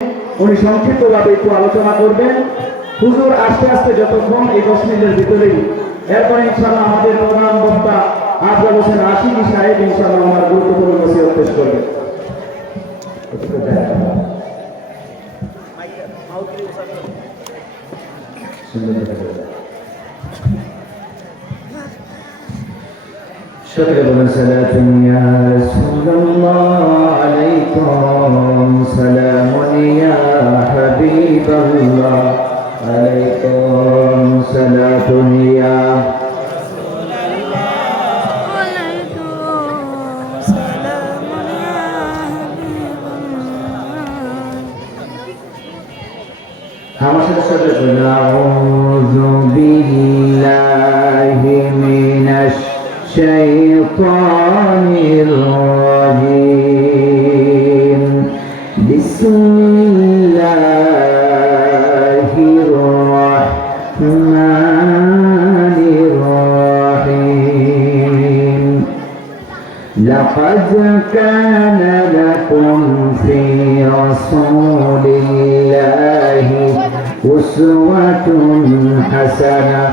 উনি সংক্ষিপ্তভাবে একটু আলোচনা করবেন। হুজুর আস্তে আস্তে যতক্ষণ এই 10 মিনিটের ভিতরেই, এরপরে ইনশাআল্লাহ আমাদের প্রধান বক্তা আফজাল হোসেন আশিকি সাহেব ইনশাআল্লাহ আমার গুরুত্বপূর্ণ নসিহত পেশ করবেন। شكرا صلاة يا رسول الله عليكم سلام يا حبيب الله عليكم صلاة يا رسول الله عليكم سلام يا حبيب الله أعوذ بالله من الشيطان الرجيم بسم الله الرحمن الرحيم لقد كان لكم في رسول الله أسوة حسنة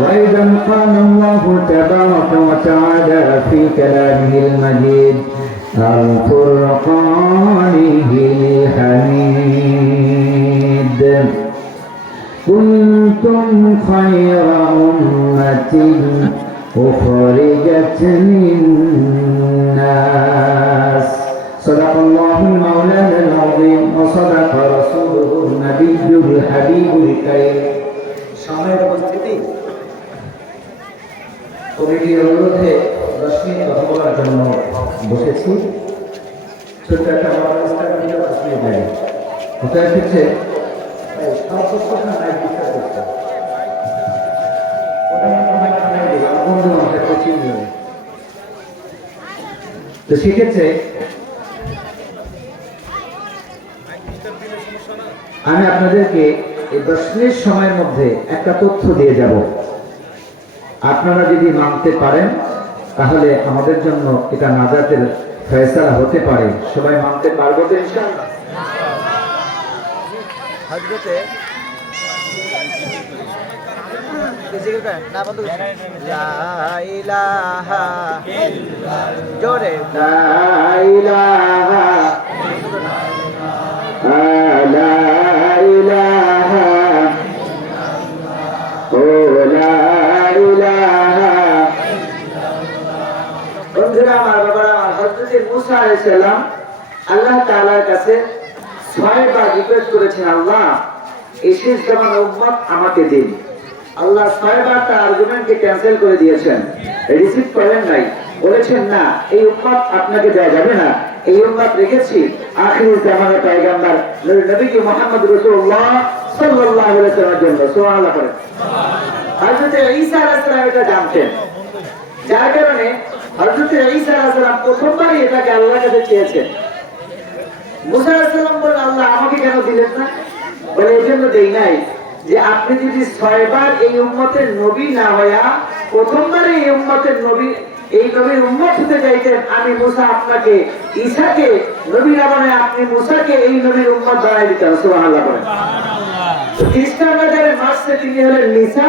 وإذا قال الله تبارك وتعالى في كلامه المجيد الفرقانه الحميد كنتم خير أمة أخرجت للناس صدق الله مولانا العظيم وصدق رسوله النبي الحبيب الكريم সময়ের উপস্থিতি কমিটির অনুরোধে 10 মিনিট কথা বলার জন্য বসেছি। ছোট্ট একটা বাংলাদেশের ভিডিও 10 মিনিট লাগে কোথায় এসেছে তো সেক্ষেত্রে আমি আপনাদেরকে এই 10 মিনিট সময়ের মধ্যে একটা তথ্য দিয়ে যাব। আপনারা যদি মানতে পারেন তাহলে আমাদের জন্য এটা নাজাতের ফয়সালা হতে পারে। সবাই মানতে পারবো তো ইনশাআল্লাহ? হযরতে লা ইলাহা ইল্লাল্লাহ জোরে লা ইলাহা লা ইলাহা ও লা ইলাহা বন্ধুরা আমার বাবারা আমার হযরত মুসা আলাইহিস সালাম আল্লাহ তাআলার কাছে 6 বার রিকোয়েস্ট করেছেন, আল্লাহ এই শেষ জামানার উম্মত আমাকে দিন। আল্লাহ 6 বার তার আর্গুমেন্টকে ক্যান্সেল করে দিয়েছেন, রিসিভ করেন নাই, বলেছেন না এই উম্মত আপনাকে দেয়া যাবে না, এই উম্মত রেখেছি আখির জামানার পয়গম্বর নবী মুহাম্মদ রাসূলুল্লাহ সাল্লাল্লাহু আলাইহি ওয়াসাল্লামের জন্য। সুবহানাল্লাহ পড়েন। হযরত ঈসা আলাইহিস সালাম এটা জানতেন, যার কারণে হযরত ঈসা আলাইহিস সালাম প্রথমবার এটাকে আল্লাহর কাছে চেয়েছেন। মুসা আলাইহিস সালাম বললেন, আল্লাহ আমাকে কেন দিলেন না? বলে এজন্য দেই নাই যে আপনি যদি 6 বার এই উম্মতের নবী না হইয়া প্রথমবার এই উম্মতের নবী এই নবীর উম্মত হতে চাইতেন, আমি মুসা আপনাকে ঈসাকে নবী না বানায় আপনি মুসাকে এই নবীর উম্মত বানাই দিতেন। সুবহানাল্লাহ বলেন। খ্রিস্টানদের মাসে তিনি হলেন ঈসা,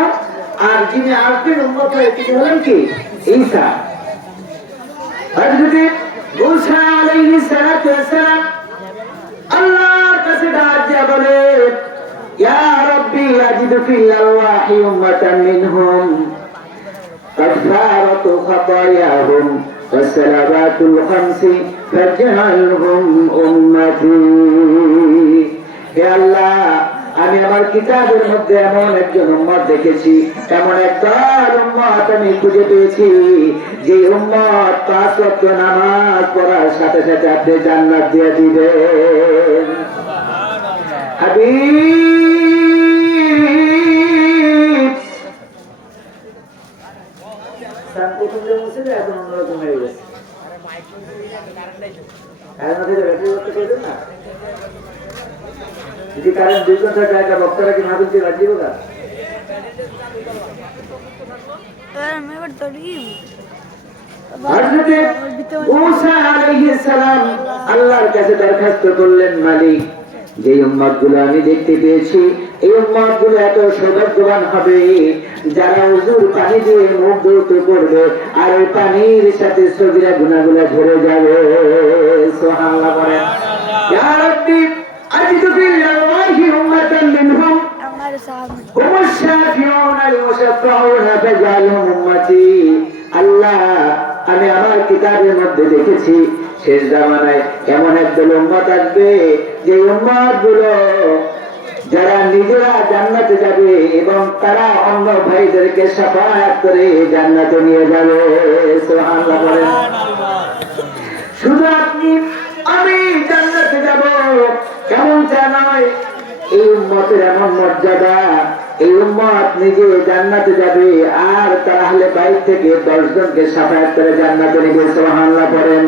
আর যিনি আসবেন উম্মত হয়ে তিনি হলেন কি? ঈসা। হযরত মুসা আলাইহিস সালাম আল্লাহর কাছে ডাক দিয়া বলে, ইয়া রাব্বি আজিদ ফিল আরওয়াহি উম্মাতান মিনহুম قد فارقوا خطاياهم والصلوات الخمس فاجعلهم أمتي। হে আল্লাহ, আমি আমার কিতাবের মধ্যে এমন একজন উম্মত দেখেছি, এমন একদল উম্মত আমি খুঁজে পেয়েছি যে উম্মত 5 ওয়াক্ত নামাজ পড়ার সাথে সাথে আপনি জান্নাত দিয়ে দিবেন। হাবিব প্রথমে মুছে দেয়, এখন অন্যরকম হয়ে গেছে। যদি কারেন্ট 2 ঘন্টা জায়গা বক্তারা কি মাহফিল দিয়ে রাখবো না? হযরত মুসা আলাইহিস সালাম আল্লাহর কাছে দরখাস্ত করলেন, মালিক যে উম্মতগুলো আমি দেখতে পেয়েছি এই উম্মতগুলো এত সৌভাগ্যবান হবে যারা হুজুর পানি দিয়ে মুখ ধৌত করবে আর ওই পানির সাথে সগীরা গুনাহগুলো ঝরে যাবে। সুবহানাল্লাহ বলেন। ইয়া রাব্বি আজিদু বিল্লাহি উম্মাতান মিনহুম هم الشافعون المشفعون فاجعلهم أمتي। আল্লাহ আমি আমার কিতাবের মধ্যে দেখেছি শেষ জামানায় এমন একদল উম্মত আসবে যে উম্মত গুলো যারা নিজেরা জান্নাতে যাবে এবং তারা অন্য ভাইদেরকে শাফাআত করে জান্নাতে নিয়ে যাবে। সুবহানাল্লাহ বলেন। শুধু আপনি আমি জান্নাতে যাব কেমন তা নয়, এই উম্মতের এমন মর্যাদা এই উম্মত নিজে জান্নাতে যাবে আর তার আহলে বাইত থেকে 10 জনকে শাফায়াত করে জান্নাতে নিবে। সুবহানাল্লাহ পড়েন।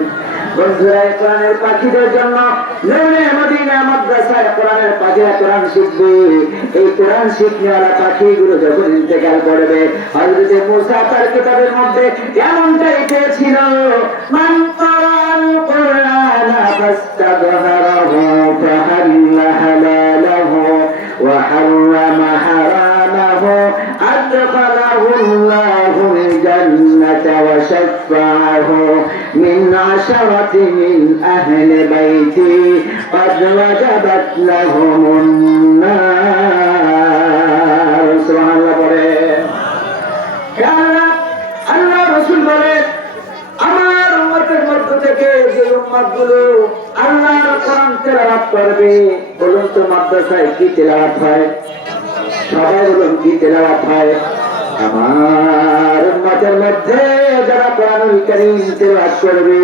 বন্ধুরা কোরআনের পাখিদের জন্য নূরে মদিনা মাদ্রাসায় কোরআনের পাখিরা কোরআন শিখবে। এই কোরআন শিখনেওয়ালা পাখিগুলো যখন ইন্তেকাল করবে হযরত মুসা তার কিতাবের মধ্যে এমনটাই পেয়েছিল, মান কোরআন কোরআনা ফাস্তাগহারাহু ফাহাল্লা হালালাহু ওয়া হারামা হারামাহু আদখালাহু আল্লাহু জান্নাতা ওয়া শাফাআহু মিন আশারাতি মিন আহলি বাইতি قد وجبت لهم النار। সুবহানাল্লাহ বলেন। আল্লাহ রাসূল বলেন আমার উম্মতের মধ্য থেকে যে উম্মতগুলো আল্লাহর কোরআন তেলাওয়াত করবে, বলুন তো মাদ্রাসায় কি তেলাওয়াত হয়? সবাই বলুন কি তেলাওয়াত হয়? আমার উম্মতের মধ্যে যারা কোরআনুল কারীম তেলাওয়াত করবে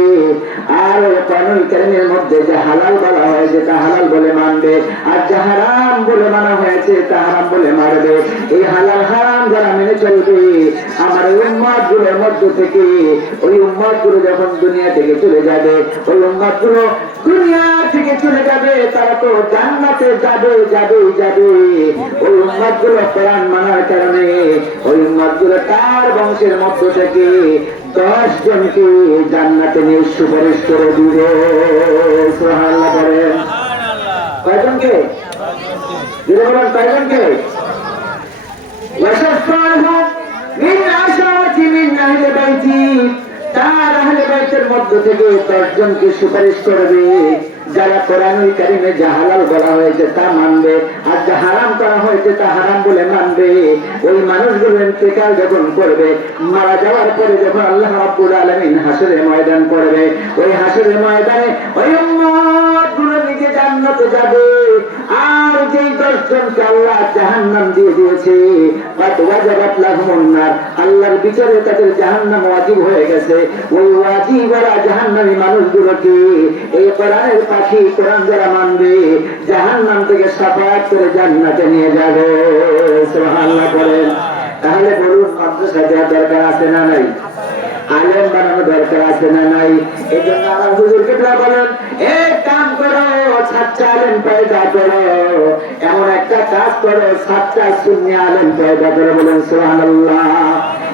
আর কোরআনুল কারীমের মধ্যে যে হালাল বলা হয়েছে তা হালাল বলে মানবে আর যা হারাম বলে মানা হয়েছে তা হারাম বলে মানবে, এই হালাল হারাম যারা মেনে চলবে আমার উম্মতগুলোর মধ্য থেকে ওই উম্মতগুলো যখন দুনিয়া থেকে চলে যাবে ওই উম্মতগুলো দুনিয়া থেকে চলে যাবে তারা তো জান্নাতে যাবে যাবে যাবে। ওই উম্মতগুলো কোরআন মানার কারণে ওই উম্মতগুলো তার বংশের মধ্য থেকে 10 জনকে জান্নাতে নিয়ে সুপারিশ করে দিবে। সুবহানাল্লাহ বলেন। কয়জনকে? দিলে বলেন কয়জনকে? ওয়াশাফাহু মিন আশারাতি মিন আহলি বাইতি, তার আহলে বাইতের মধ্য থেকে 10 জনকে সুপারিশ করবে যারা কোরআনুল কারীমে যা হালাল বলা হয়েছে তা মানবে আর যা হারাম করা হয়েছে তা হারাম বলে মানবে। ওই মানুষগুলো ইন্তেকাল যখন করবে মারা যাওয়ার পরে যখন আল্লাহ রাব্বুল আলামিন হাসরের ময়দান করবে ওই হাসরের ময়দানে ওই উম্মতগুলো নিজে জান্নাতে যাবে আর যেই 10 জনকে আল্লাহ জাহান্নাম দিয়ে দিয়েছে ওয়াজাবাত লাহুমুন নার, আল্লাহর বিচারে তাদের জাহান্নাম ওয়াজিব হয়ে গেছে, ওই ওয়াজিব ওয়ালা জাহান্নামী মানুষগুলোকে এই কোরআনের পাখি কোরআন যারা মানবে জাহান্নাম থেকে শাফাআত করে জান্নাতে নিয়ে যাবে। সুবহানাল্লাহ বলেন। তাহলে বলুন মাদ্রাসা দেওয়ার দরকার আছে না নাই? আলেম বানানো দরকার আছে না নাই? এই জন্য আমার হুজুর কিবলা বলেন এক কাম করো সাচ্চা আলেম পয়দা করো, এমন একটা কাজ করো সাচ্চা সুন্নি আলেম পয়দা করো। বলেন সুবহানাল্লাহ।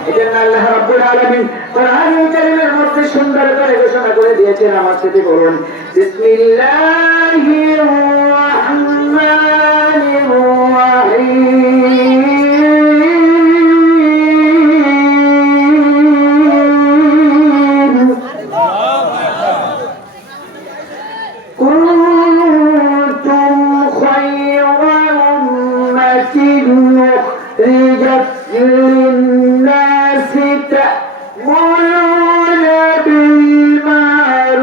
এজন্য আল্লাহ রাব্বুল আলামিন কোরআনুল কারীমের মধ্যে সুন্দর করে ঘোষণা করে দিয়েছেন, আমার সাথে বলুন বিসমিল্লাহির রাহমানির রাহিম। কুনতুম খায়রা উম্মাতিন উখরিজাত লিন-নাসি তা'মুরুনা বিল-মা'রুফি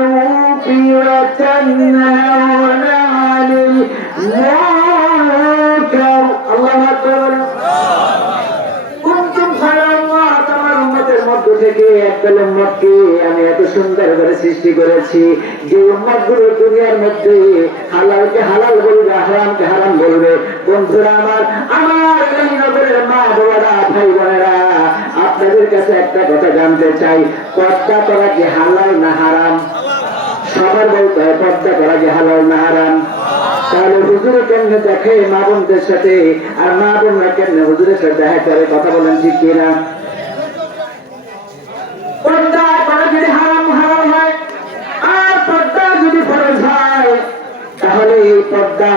ওয়া তানহাউনা 'আনিল মুনকার। আল্লাহু আকবার। কুনতুম খায়রা উম্মাহ, তোমার উম্মতের মধ্য থেকে একদল উম্মতকে আমি এত সুন্দর করে সৃষ্টি করেছি যে উম্মতগুলো দুনিয়ার মধ্যে হালালকে হালাল বলবে হারামকে হারাম বলবে। বন্ধুরা আমার এই নগরের মা বাবারা ভাই বোনেরা আপনাদের কাছে একটা কথা জানতে চাই, পর্দা করা কি হালাল না হারাম? সবার বলতে হয় পর্দা করা কি হালাল না হারাম? তাহলে হুজুরে কেমনে দেখে মা বোনদের সাথে আর মা বোনরা কেমনে হুজুরের সাথে দেখা করে? কথা বলেন ঠিক কিনা? পর্দা করা যদি হারাম হারাম হয় আর পর্দা যদি ফরজ হয় তাহলে এই পর্দা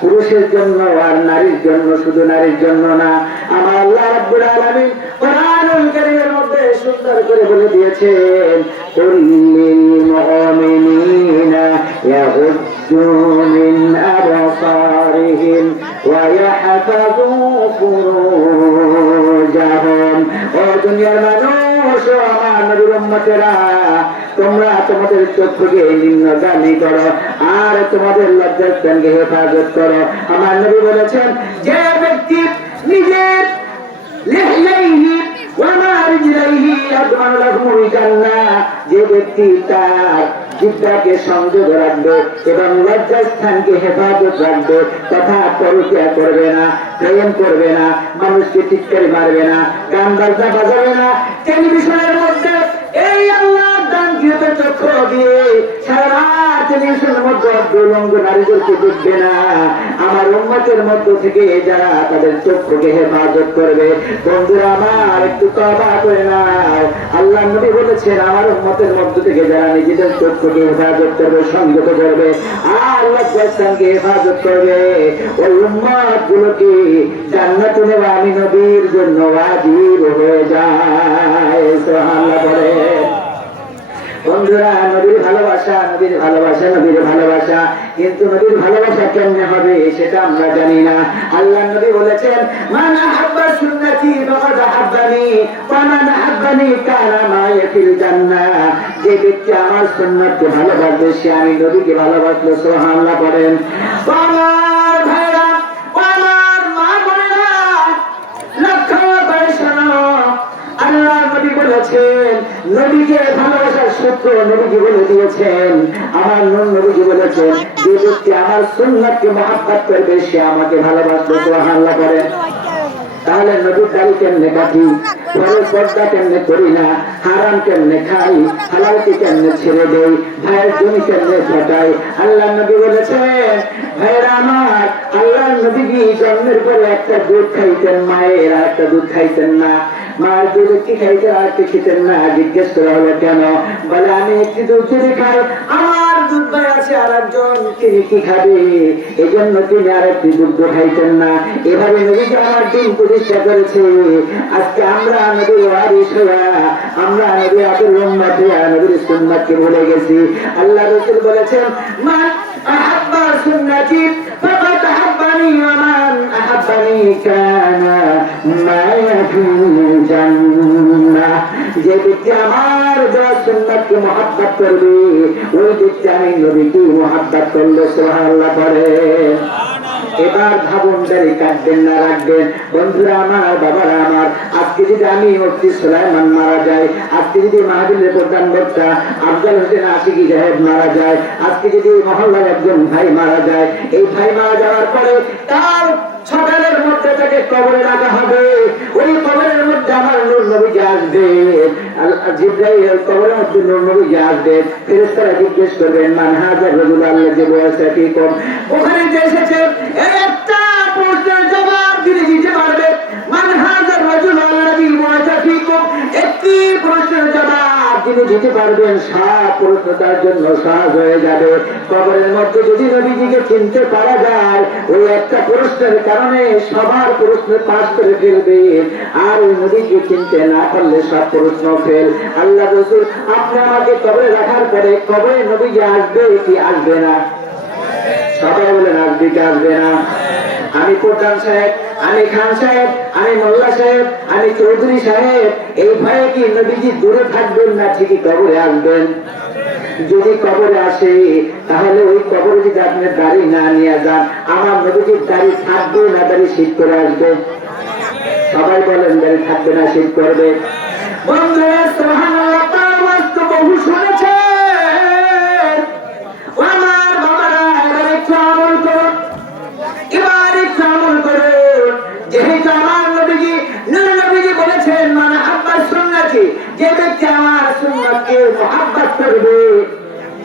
পুরুষের জন্য আর নারীর জন্য, শুধু নারীর জন্য না। আমার আল্লাহ রাব্বুল আলামিন কোরআনুল কারীমের মধ্যে সুন্দর করে বলে দিয়েছেন, কুল্লিল মুমিনিনা ইয়াগুদ্দু মিন আবসারিহিম ওয়া ইয়াহফাযু ফুরুজাহুম। ও দুনিয়ার মানুষ, ও আমার নবীর উম্মতেরা, তোমরা তোমাদের চক্ষুকে নিম্নগামী করো আর তোমাদের লজ্জাস্থানকে হেফাজত করো। আমার নবী বলেছেন, যে ব্যক্তি নিজের লিহইহি ওয়া মা রিজলাইহি আদমান লাহুল জান্নাহ, যে ব্যক্তি তার জিহ্বাকে সংযত রাখবে এবং লজ্জাস্থানকে হেফাজত রাখবে, তথা পরকিয়া করবে না, প্রেম করবে না, মানুষকে টিটকারি মারবে না, গান বাজনা বাজাবে না, টেলিভিশনের মধ্যে এই আল্লাহর দানকৃত চক্ষু দিয়ে সারা রাত টেলিভিশনের মধ্যে উলঙ্গ নারীদেরকে দেখবে না। আমার উম্মতের মধ্য থেকে যারা তাদের চক্ষুকে হেফাজত করবে, বন্ধুরা আমার, একটু তওবা করে নাও। আল্লাহ নবী বলেছেন, আমার উম্মতের মধ্য থেকে যারা নিজেদের চক্ষুকে হেফাজত করবে, সংযত করবে আর লজ্জাস্থানকে হেফাজত করবে, ওই উম্মত গুলোকে জান্নাতে নেওয়া আমি নবীর জন্য ওয়াজিব হয়ে যায়। সুবহানাল্লাহ বলে। বন্ধুরা, নবীর ভালোবাসা, নবীর ভালোবাসা, নবীর ভালোবাসা, কিন্তু নবীর ভালোবাসা কেমনে হবে সেটা আমরা জানি না। আল্লাহ নবী বলেছেন, মান আহাব্বা সুন্নতি ফাকাদ আহাব্বানি ওয়া মান আহাব্বানি কানা মা'আ ফিল জান্নাহ। যে ব্যক্তি আমার সুন্নাতকে ভালোবাসবে সে আমি নবীকে ভালোবাসলো। সুবহানাল্লাহ বলেন। আমার ভাইরা, আমার মা বোনেরা, লক্ষ্য করে শোনো, আল্লাহ নবী বলেছেন, নবীকে ভালোবাসার সূত্র নবীজি বলে দিয়েছেন। আমার নবীজি বলেছেন, যে ব্যক্তি আমার সুন্নাতকে মহব্বত করবে সে আমাকে ভালোবাসবে। সুবহানাল্লাহ বলেন। তাহলে নবীর দাড়ি কেমনে কাটি, পরের পর্দা কেমনে করি না, হারাম কেমনে খাই, হালালকে কেমনে ছেড়ে দেই, ভাইয়ের জমি কেমনে ফটাই। আল্লাহ নবী বলেছেন, ভাইয়েরা আমার, আল্লাহ নবী জন্মের পরে একটা দুধ খাইতেন মায়ের, আর একটা দুধ খাইতেন না। মায়ের দুধ কি খাইতেন আর কি খেতেন না। জিজ্ঞেস করা হলো কেন? বলে, আমি একটি দুধ যদি খাই, আমার দুধ ভাই আছে আর একজন, তিনি কি খাবে, এই জন্য তিনি আর একটি দুধ খাইতেন না। এভাবে নবীকে আমার দিন প্রতিষ্ঠা করেছে। আজকে আমরা নবীর ওয়ারিস হইয়া, আমরা নবীর আদর উম্মত হইয়া নবীর সুন্নাতকে ভুলে গেছি। আল্লাহ রাসূল বলেছেন, মান আহাব্বা সুন্নতি ফাকাদ আহাব্বানি ওয়া মান আহাব্বানি কানা মা'আ ফিল জান্নাহ। যে ব্যক্তি আমার দেওয়া সুন্নাতকে মহব্বত করবে, ওই ব্যক্তি আমি নবীকে মহব্বত করলো। সুবহানাল্লাহ বলেন। এবার ভাবুন, দাড়ি কাটবেন না রাখবেন? বন্ধুরা আমার, বাবারা আমার, আজকে যদি আমি মুফতি সুলাইমান মারা যায়, আজকে যদি মাহফিলের প্রধান বক্তা আফজাল হোসেন আশিকি সাহেব মারা যায়, আজকে যদি মহল্লার একজন ভাই মারা যায়, এই ভাই মারা যাওয়ার পরে কাল সকালের মধ্যে তাকে কবরে রাখা হবে। ওই কবরের মধ্যে আমার নূর নবীজি আসবে, জিবরাইল কবরের মধ্যে নূর নবীজি আসবে। ফেরেশতারা জিজ্ঞেস করবেন, মান হাযা রাজুল আল্লাযী বু'আসা ফীকুম। ওখানে যে এসেছে একটা প্রশ্নের জবাব তিনি দিতে পারবে। মান হাযা রাজুল আল্লাযী বু'আসা ফীকুম, একটি প্রশ্নের জবাব তিনি দিতে পারবেন, সব প্রশ্ন তার জন্য সহজ হয়ে যাবে। কবরের মধ্যে যদি নবীজিকে চিনতে পারা যায়, ওই একটা প্রশ্নের কারণে সবার প্রশ্ন পাস করে ফেলবে। আর ওই নবীকে চিনতে না পারলে সব প্রশ্ন ফেল। আল্লাহ রাসূল, আপনি আমাকে কবরে রাখার পরে কবরে নবীজি আসবে কি আসবে না? সবাই বলেন, আসবে কি আসবে না? আমি প্রধান সাহেব, আমি খান সাহেব, আমি মোল্লা সাহেব, আমি চৌধুরী সাহেব, এই ভয়ে কি নবীজি দূরে থাকবেন না ঠিকই কবরে আসবেন? যদি কবরে আসে, তাহলে ওই কবরে যদি আপনার দাড়ি না নিয়ে যান, আমার নবীজির দাড়ি থাকবে না দাড়ি শীত করে আসবে? সবাই বলেন, দাড়ি থাকবে না শীত করবে? বন্ধুরা, সুবহানাল্লাহ, তার বাস্তব বহু শুনেছেন। আমার বাবারা, এবার একটু আমল করুন, এবার একটু আমল করুন। যেহেতু আমার নবীজি, নূর নবীজি বলেছেন, মান আহাব্বা সুন্নতি, যে ব্যক্তি আমার সুন্নাতকে মহব্বত করবে,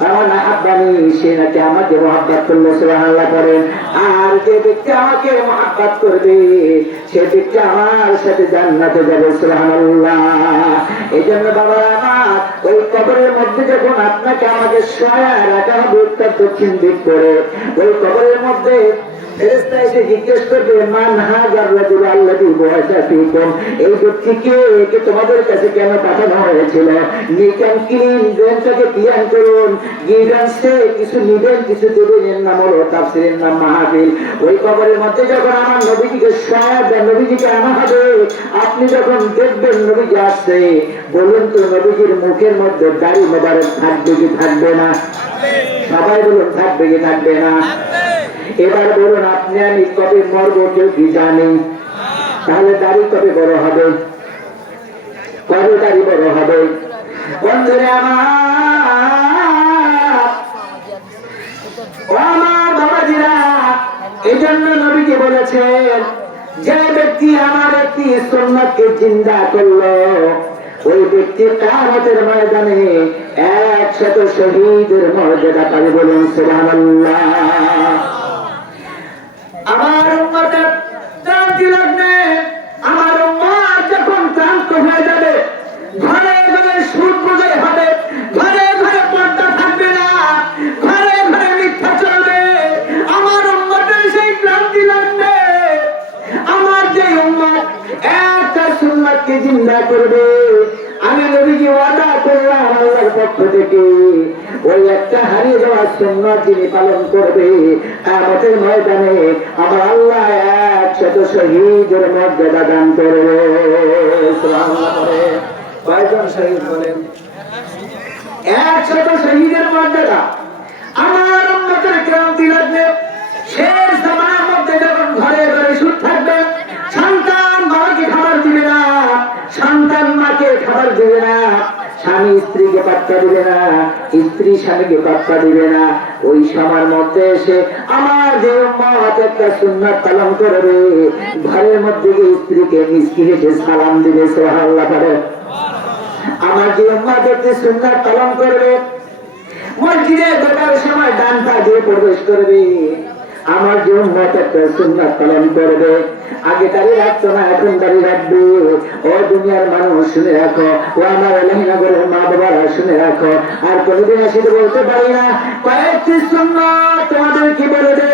মান আহাব্বা জানি সে নাকি আমাকে মহব্বত করলে সুবহানাল্লাহ করেন। আর যে ব্যক্তি আমাকে মহব্বত করবে সে ব্যক্তি আমার সাথে জান্নাতে যাবে সুবহানাল্লাহ। এই জন্য বাবা আমার ওই কবরের মধ্যে যখন আপনাকে আমাকে শোয়া রাখা হবে উত্তর দক্ষিণ দিক করে, ওই কবরের মধ্যে ফেরেশতা এসে জিজ্ঞেস করবে মান হাযার রাজুল আল্লাযী বু'আসা ফীকুম, এই ব্যক্তিকে একে তোমাদের কাছে কেন পাঠানো হয়েছিল? নিকাম কিন দেনটাকে ধ্যান করুন, গিরানসে কিছু নিবেন কিছু দেবেন। এর নাম হলো তাফসীরের নাম মাহফিল। ওই কবরের মধ্যে যখন আমার নবীজিকে শোয়া নবীজিকে আনা হবে, আপনি যখন দেখবেন নবীজি আসছে, বলুন তো নবীজির মুখের মধ্যে দাড়ি মোবারক থাকবে কি থাকবে না? সবাই বলুন থাকবে কি থাকবে না? এবার বলুন আপনি আমি কবে মরবো কেউ কি জানি? তাহলে দাড়ি কবে বড় হবে? কবে দাড়ি বড় হবে? বন্ধুরে আমার বাবাজিরা, এই জন্য নবীজি বলেছেন যে ব্যক্তি আমার একটি সুন্নাতকে জিন্দা করলো ওই ব্যক্তি কিয়ামতের ময়দানে 100 শহীদের মর্যাদা পাবে। বলুন সুবহানাল্লাহ। আমার উম্মতের ক্রান্তি লগ্নে আমার উম্মত যখন ক্লান্ত হয়ে যাবে, ঘরে ঘরে সুদ বুঝাই হবে, ঘরে ঘরে পর্দা থাকবে না, ঘরে ঘরে মিথ্যা চলবে, আমার উম্মতের সেই ক্রান্তি লগ্নে আমার যে উম্মত একটা সুন্নাতকে জিন্দা করবে, আমি নবীজি ওয়াদা করলাম আল্লাহর পক্ষ থেকে ওই একটা হারিয়ে যাওয়া সুন্নাত যিনি পালন করবে কিয়ামতের ময়দানে আমার আল্লাহ 100 শহীদের মর্যাদা দান করবে। সুবহানাল্লাহ। কয়জন শহীদ বলেন? 100 শহীদের মর্যাদা। আমার উম্মতের ক্রান্তি লাগবে শেষ জামানার মধ্যে যখন ঘরে ঘরে সুদ থাকবে, সন্তান বাবাকে খাবার দিবে না, সন্তান মাকে খাবার দিবে না, স্বামী স্ত্রীকে পাত্তা দিবে না, স্ত্রী স্বামীকে পাত্তা দিবে না, ওই সময়ের মধ্যে এসে আমার যে উম্মত একটা সুন্নাত পালন করবে, ঘরের মধ্যে গিয়ে স্ত্রীকে মিষ্টি হেসে সালাম দিবে। সুবহানাল্লাহ। আমার যে উম্মত একটা সুন্নাত পালন করবে, মসজিদে ঢোকার সময় ডান পা দিয়ে প্রবেশ করবে, আমার যে উম্মত একটা সুন্নাত পালন করবে, আগে দাঁড়িয়ে রাখতো না এখন দাঁড়িয়ে রাখবে। ও দুনিয়ার মানুষ শুনে রাখো, ও আমার আলহিনগরের মা বাবারা শুনে রাখো, আর কোনদিন এসে বলতে পারি না কয়েকটি সুন্নাত তোমাদেরকে বলে দে,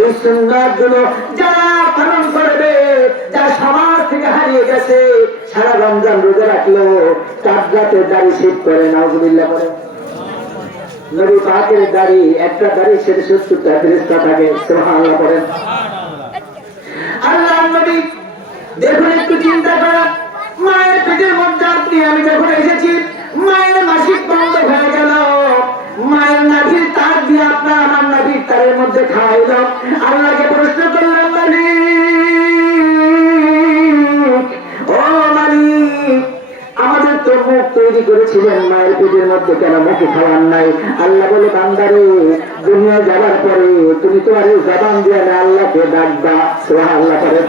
এই সুন্নাত গুলো যারা পালন করবে, যা সমাজ থেকে হারিয়ে গেছে, সারা রমজান রোজা রাখলো, চাঁদরাতে দাড়ি শীত করে, নাউজুবিল্লাহ করে। নবী পাকের দাড়ি একটা দাড়ি সেটা 70টা ফেরেশতা থাকে। সুবহানাল্লাহ করেন। আল্লাহ নবী দেখুন একটু চিন্তা করা, মায়ের পেটের মধ্যে আপনি আমি যখন এসেছি, মায়ের মাসিক বন্ধ হয়ে গেল, মায়ের নাভির তার দিয়ে আপনার আমার নাভির তারের মধ্যে খাওয়াইল। আল্লাহকে প্রশ্ন করলাম মালিক, ও মালিক, আমাদের তো মুখ তৈরি করেছিলেন মায়ের পেটের মধ্যে, কেন মুখে খাওয়ার নাই? আল্লাহ বলে বান্দারে দুনিয়া যাবার পরে তুমি তোমার এই জবান দিয়ে আল্লাহকে ডাকবা। সুবহানাল্লাহ করে।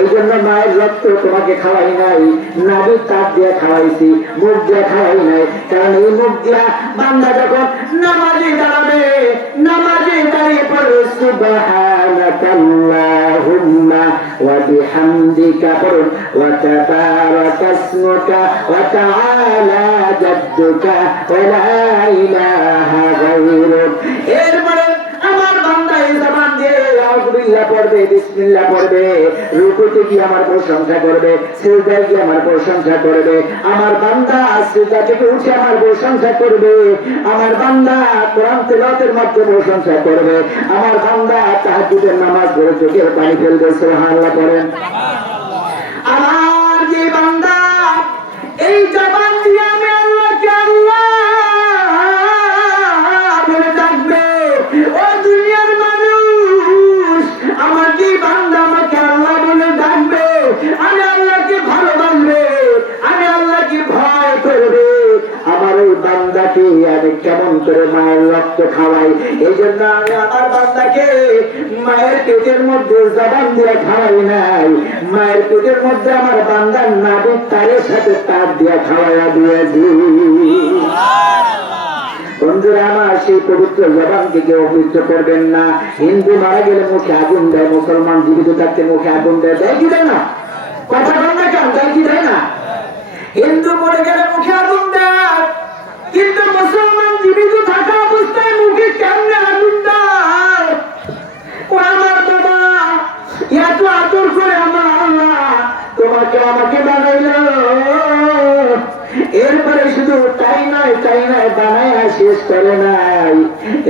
এই জন্য মায়ের রক্ত তোমাকে খাওয়াই নাই, নাভির তার দিয়ে খাওয়াইছি, মুখ দিয়ে খাওয়াই নাই। কারণ এই মুখ দিয়া বান্দা যখন নামাজে দাঁড়াবে, নামাজে দাঁড়িয়ে পড়বে সুবহানাকাল্লাহুম্মা ওয়া বিহামদিকা ওয়া তাবারাকা ইসমুকা ওয়া তাআলা জাদ্দুকা ওয়া লা ইলাহা গায়রুক। এরপরে আমার বান্দা এই জবান দিয়ে আউযুবিল্লাহ পড়বে, বিসমিল্লাহ পড়বে, রুকুতে গিয়ে আমার প্রশংসা করবে, সিজদায় গিয়ে আমার প্রশংসা করবে, আমার বান্দা সিজদা থেকে উঠে আমার প্রশংসা করবে, আমার বান্দা কোরআন তেলাওয়াতের মাধ্যমে প্রশংসা করবে, আমার বান্দা তাহাজ্জুদের নামাজ পড়ে চোখের পানি ফেলবে। সুবহানাল্লাহ করেন। আমার যে বান্দা এই জবান দিয়ে আমি আল্লাহকে আল্লাহ বলে ডাকবে, ও দুনিয়ার মানুষ, আমার যে বান্দা আমাকে আল্লাহ বলে ডাকবে, আমি আল্লাহকে ভালোবাসবে, আমি আল্লাহকে ভয় করবে, আমার ওই বান্দাকে আমি কেমন করে মায়ের রক্ত খাওয়াই, এই জন্য আমি আমার বান্দাকে মায়ের পেটের মধ্যে জবান দিয়ে খাওয়াই নাই, মায়ের পেটের মধ্যে আমার বান্দার নাভির তারের সাথে তার দিয়ে খাওয়াইয়া দিয়েছি। বন্ধুরা আমার, সেই পবিত্র জবানকে কেউ অপবিত্র করবেন না। হিন্দু মারা গেলে মুখে আগুন দেয়, মুসলমান জীবিত থাকতে মুখে আগুন দেয়, দেয় কি দেয় না? কথা বল না কেন, দেয় কি দেয় না? হিন্দু মরে গেলে মুখে আগুন দেয়, কিন্তু মুসলমান জীবিত থাকা অবস্থায় মুখে কেমনে আগুন দেয়? ও আমার বাবা, এত আদর করে আমার আল্লাহ তোমাকে আমাকে বানাইলো, এরপরে শুধু তাই নয় বানায় শেষ করে নাই,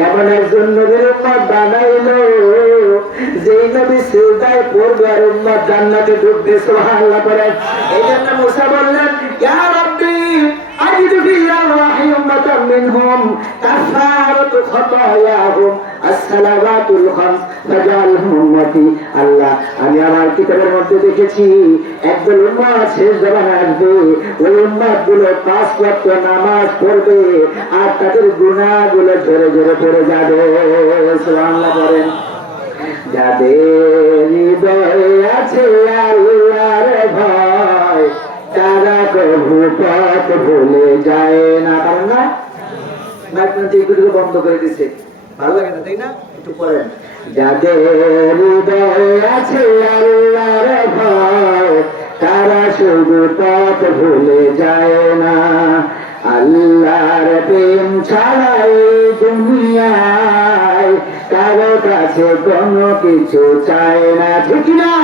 এমন একজন নবীর উম্মত বানাইলো যেই নবী সিজদায় পড়বে আর উম্মত জান্নাতে ঢুকবে। সুবহানাল্লাহ বলেন। এই জন্য মুসা বললেন, ইয়া রাব্বি আজিদ ফিল আরওয়াহি উম্মাতাম মিনহুম কাফারাতু খাতায়াহুম as-salawatul khams ফাজআলহুম উম্মতি। আল্লাহ, আমি আমার কিতাবের মধ্যে দেখেছি একদল উম্মত শেষ জামানায় আসবে, ওই উম্মত গুলো 5 ওয়াক্ত নামাজ পড়বে আর তাদের গুনাহগুলো ঝরে ঝরে পড়ে যাবে। সুবহানাল্লাহ বলেন। যাদের হৃদয়ে আছে আল্লাহর ভয় তারা প্রভু পথ ভুলে যায় না। কারণ না মাইক্রোফোন বন্ধ করে দিছে, ভালো লাগে না তাই না? একটু পড়েন। যাদের হৃদয়ে আছে আল্লাহর ভয় তারা শুধু পথ ভুলে যায় না। আল্লাহর প্রেম ছাড়াই দুনিয়ায় কারো কাছে কোনো কিছু চায় না, ঠিক না?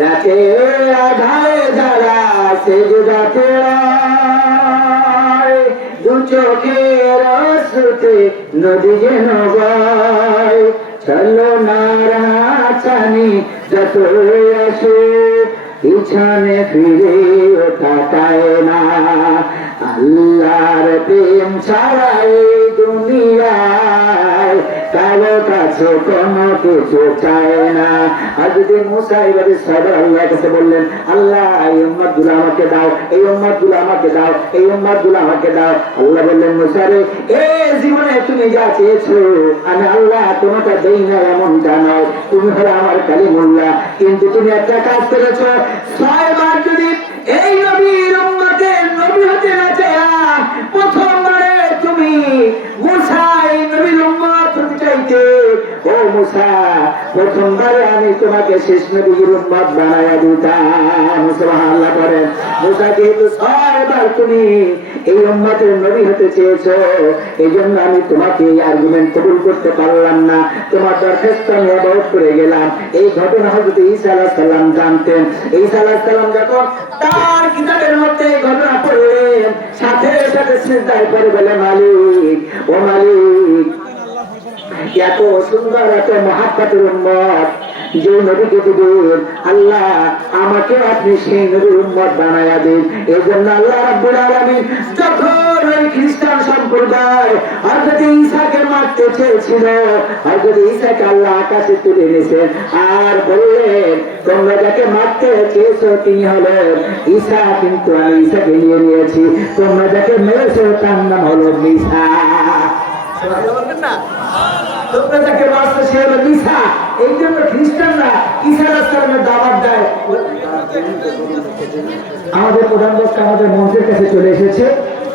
রাতে আধারে যারা সেজদাতে রয়, দু চোখের অশ্রুতে নদী যেন বয়, চলো নারাচানি যত আসে পিছনে ফিরে তাকায় না। আল্লাহর প্রেম ছাড়াই দুনিয়ায় কারো কাছে কোনো কিছু চায় না। হযরত মুসা এবারে সদর আল্লাহর কাছে বললেন, আল্লাহ এই উম্মতগুলো আমাকে দাও, এই উম্মতগুলো আমাকে দাও, এই উম্মতগুলো আমাকে দাও। আল্লাহ বললেন, মুসা রে, এই জীবনে তুমি যা চেয়েছো আমি আল্লাহ তোমাকে দেই না এমনটা নয়, তুমি হলো আমার কালিমুল্লাহ, কিন্তু তুমি একটা কাজ করেছো, 6 বার যদি এই নবীর উম্মতের নবী হতে না চায়া প্রথমবারে তুমি মুসা এই নবীর উম্মত হতে চাইতে, ও মুসা প্রথমবারে আমি তোমাকে শেষ নবীর উম্মত বানায়া দিতাম। সুবহানাল্লাহ করেন। মুসা যেহেতু 6 বার তুমি এই উম্মতের নবী হতে চেয়েছো, এই জন্য আমি তোমাকে এই আর্গুমেন্ট কবুল করতে পারলাম না, তোমার দরখাস্ত আমি অবরোধ করে গেলাম। এই ঘটনা হযরত ঈসা আলাইহিস সালাম জানতেন। ঈসা আলাইহিস সালাম যখন তার কিতাবের মধ্যে এই ঘটনা পড়লেন, সাথে সাথে সিজদায় পড়ে বলে, মালিক, ও মালিক, এত সুন্দর এত মহাব্বতের উম্মত যে নবীকে দিবেন, আল্লাহ আমাকে আপনি সেই নবীর উম্মত বানায়া দিন। এই জন্য আল্লাহ রাব্বুল আলামিন যখন ওই খ্রিস্টান সম্প্রদায় হযরত ঈসাকে মারতে চেয়েছিল, হযরত ঈসাকে আল্লাহ আকাশে তুলে নিয়েছেন আর বললেন, তোমরা যাকে মারতে চেয়েছো তিনি হলেন ঈসা, কিন্তু আমি ঈসাকে নিয়ে নিয়েছি, তোমরা যাকে মেরেছো তার নাম হলো ঈসা। না, তোমরা যাকে মারছো সে হলো ঈসা। এই জন্য খ্রিস্টানরা ঈসা আলাইহিস সালামের দাওয়াত দেয়। আমাদের প্রধান বক্তা আমাদের মঞ্চের কাছে চলে এসেছে,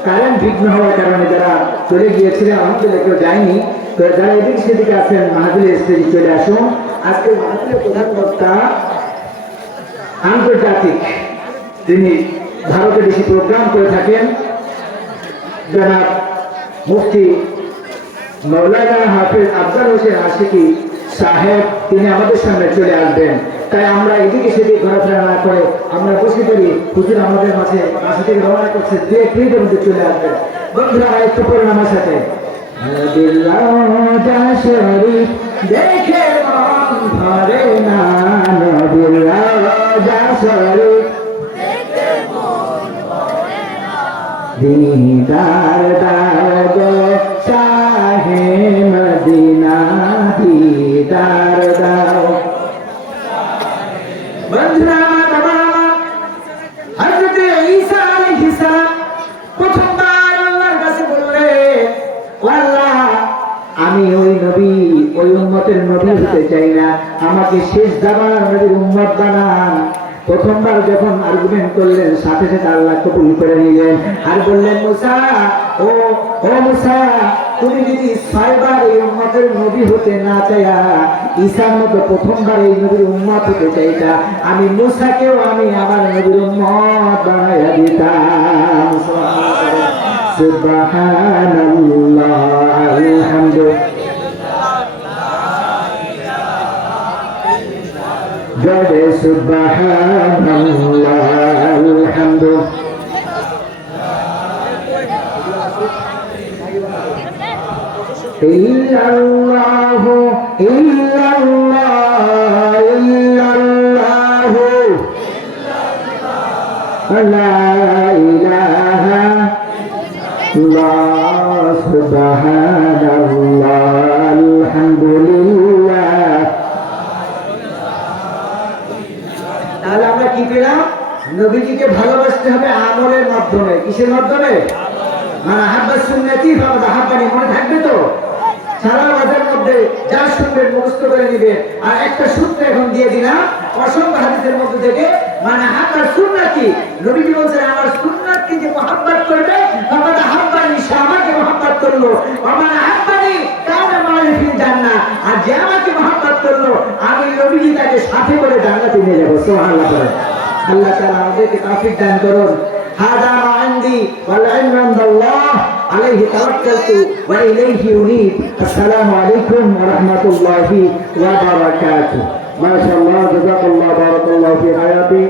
কারেন্ট বিঘ্ন হওয়ার কারণে যারা চলে গিয়েছিলেন আমাদের কেউ যায়নি, তো যারা এদিক সেদিকে আছেন মাহফিলের স্টেজে চলে আসুন। আজকে মাহফিলের প্রধান বক্তা আন্তর্জাতিক, তিনি ভারতে বেশি প্রোগ্রাম করে থাকেন, যারা মুফতি মৌলানা হাফেজ আফজাল হোসেন আশিকি সাহেব, তিনি আমাদের সামনে চলে আসবেন। তাই আমরা এদিকে সেদিকে ঘোরাফেরা না করে আমরা বসে পড়ি, হুজুর আমাদের মাঝে বাসা থেকে রওনা করছে, 2 মিনিটের মধ্যে চলে আসবেন। বন্ধুরা একটু পড়ুন আমার সাথে, দেখে মন ভরে না, নবীর রওজা শরীফ দিদার দাও শাহে মদিনা, দিদার দাও। বন্ধুরা হযরত ঈসা আলাইহিস সালাম প্রথমবার আল্লাহর কাছে বললেন, আল্লাহ আমি ওই নবী ওই উম্মতের নবী হতে চাই না, আমাকে শেষ জামানার নবীর উম্মত বানান। প্রথমবার যখন আর্গুমেন্ট করলেন সাথে সাথে আল্লাহ কবুল করে নিলেন আর বললেন মুসা, ও ও মুসা, তুমি যদি 6 বার এই উম্মতের নবী হতে না চাইয়া ঈসার মতো প্রথমবার এই নবীর উম্মত হতে চাইতা, আমি মুসাকেও আমি আমার নবীর উম্মত বানাইয়া দিতাম। সুবহানাল্লাহ, আলহামদুলিল্লাহ, জয় সুবহানাল্লাহ, আলহামদুলিল্লাহ। ইল্লাল্লাহু ইল্লাল্লাহ ইল্লাল্লাহু লা ইলাহা ইল্লাল্লাহ, সুবহানাল্লাহ, আলহামদুলিল্লাহ। তাহলে আমরা কি পেলাম? নবীজিকে ভালোবাসতে হবে আমলের মাধ্যমে। কিসের মাধ্যমে? মানে আহাব্বা সুন্নতি ফাকাদ আহাব্বানি, মনে থাকবে তো? সারা রাতের মধ্যে যা শুনবেন মুখস্থ করে নিবেন। আর একটা সূত্র এখন দিয়ে দিলাম অসংখ্য হাদিসের মধ্যে থেকে, মানে আহাব্বা সুন্নতি, নবীজি বলছেন আমার সুন্নাতকে যে মহব্বত করবে ফাকাদ আহাব্বানি, সে আমাকে মহব্বত করলো। আমার আহাব্বানি কানা মাই ফিল জান্নাহ, আর যে আমাকে মহব্বত করলো আমি নবীজি তাকে সাথে করে জান্নাতে নিয়ে যাব। সুবহানাল্লাহ বলেন। আল্লাহ তাআলা আমাদেরকে তৌফিক দান করুন। হাদা মা ইনদি ওয়াল ইলমু ইনদাল্লাহ, আলাইহি তাওয়াক্কালতু ওয়া ইলাইহি উনীব। আসসালামু আলাইকুম ওয়া রাহমাতুল্লাহি ওয়া বারাকাতুহু। মাশাআল্লাহ, জাযাকাল্লাহ, বারাকাল্লাহু ফি হায়াতি।